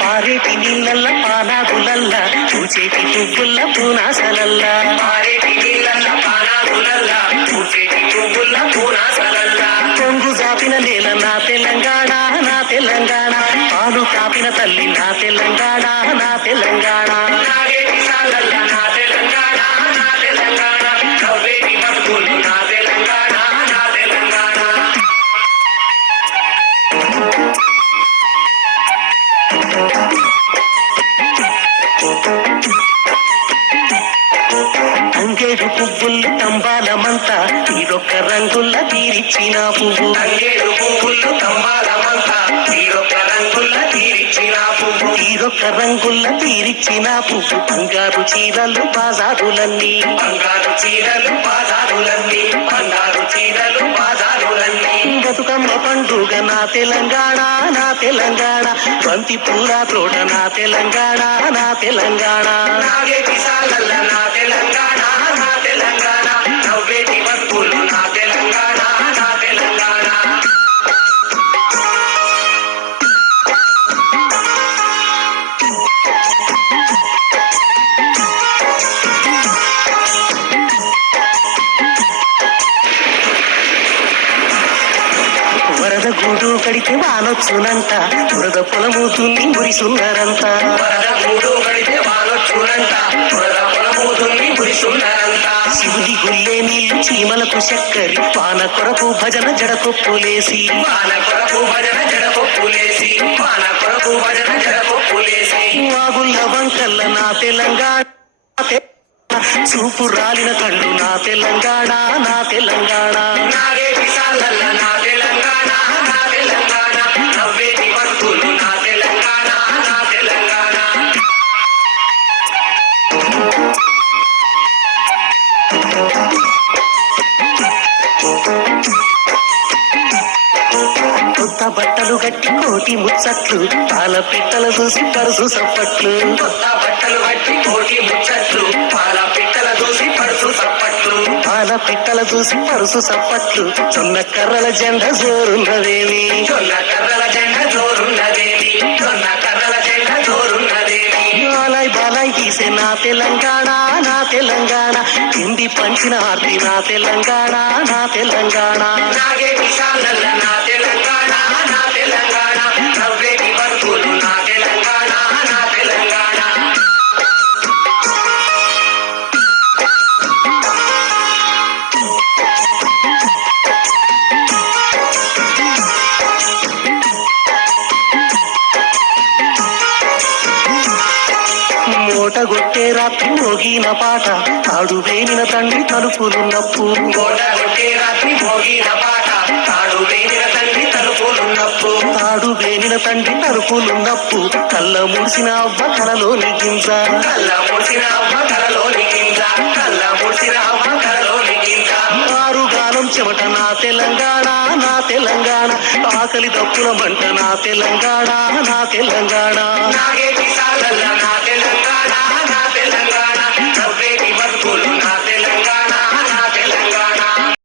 పారేటి నీళ్ళల్ల పానాగులల్ల పూచేటి పువ్వుల్ల పూనాసలల్ల కొంగు జాపిన నేల నా తెలంగాణ నా తెలంగాణ పాలు కాపిన తల్లి నా తెలంగాణ నా తెలంగాణ అంగేడు పువ్వులు తంబాలమంతా తీరొక్క రంగుల్ల తీరిచ్చిన పువ్వు అంగేడు పువ్వులు తంబాలమంతా తీరొక్క రంగుల్ల తీరిచ్చిన పువ్వు తీరొక్క రంగుల్ల తీరిచ్చిన పువ్వు బంగారు చీరలు బాజారులన్నీ బంగారు చీరలు బాజారులన్నీ బంగారు చీరలు బాజారులన్నీ బతుకమ్మ పండుగ నా తెలంగాణ నా తెలంగాణ బంతి పూల తోట నా తెలంగాణ నా తెలంగాణ నాగేటి సాలల్ల నా తెలంగాణ నా తెలంగాణ నవ్వేటి బతుకులు నా తెలంగాణ నా తెలంగాణ వరద గూడు కడితే వానొచ్చునంట వరద పొలము దున్ని మురిసున్నారంట వరద గూడు కడితే వానొచ్చునంట వరద పొలము దున్ని మురిసున్నారంట శివుడి గుల్లే నీళ్లు చీమలకు చక్కరి వాన కొరకు భజన జడకొప్పులేసి వాన కొరకు భజన జడకొప్పులేసి వాన కొరకు భజన జడకొప్పులేసి వాగుల్ల వంకల్ల నా తెలంగాణ చూపు రాలిన కళ్ళు నా తెలంగాణ నా తెలంగాణ నాగేటి సాలల్ల నా తెలంగాణ నా తెలంగాణ నవ్వేటి బతుకులు నా తెలంగాణ నా తెలంగాణ కొత్త బట్టలు గట్టి కోటి ముచ్చట్లు పాల పిట్టలు చూసి పరుసు సప్పట్లు కొత్త బట్టలు గట్టి కోటి ముచ్చట్లు పాల పిట్టల చూసి పరుసు సప్పట్లు పాల పిట్టల చూసి పరుసు సప్పట్లు జొన్న కర్రల జెండ జోరున్నదేవి జొన్న కర్రల జెండ జోరున్నదేవి జొన్న కర్రల జెండ జోరున్నదేవి బాలాయ్ బాలాయ్ తీసే నా తెలంగాణ నా తెలంగాణ హిందీ పంచిన ఆర్తి నా తెలంగాణ నా తెలంగాణ నాగేటి సాలల్ల నా తెలంగాణ నా తెలంగాణ నవ్వేటి బతుకులు నా తెలంగాణ నా తెలంగాణ మూటగొట్టే రాత్రి మోగిన పాట తాడు వేనిన తండ్రి తలుపులున్నప్పు మూటగొట్టే రాత్రి మోగిన పాట తాడు వేనిన తండ్రి తలుపులున్నప్పు తాడు వేనిన తండ్రి తలుపులున్నప్పు కళ్ళ ముడిసిన అవ్వ కలలోని గింజ కళ్ళ ముడిసిన అవ్వ కలలోని గింజ కళ్ళ ముడిసిన అవ్వ కలలోని గింజ ఆరుగాలం చెమట నా తెలంగాణ నా తెలంగాణ ఆకలి దప్పుల మంట నా తెలంగాణ నా తెలంగాణ నాగేటి సాలల్ల నా తెలంగాణ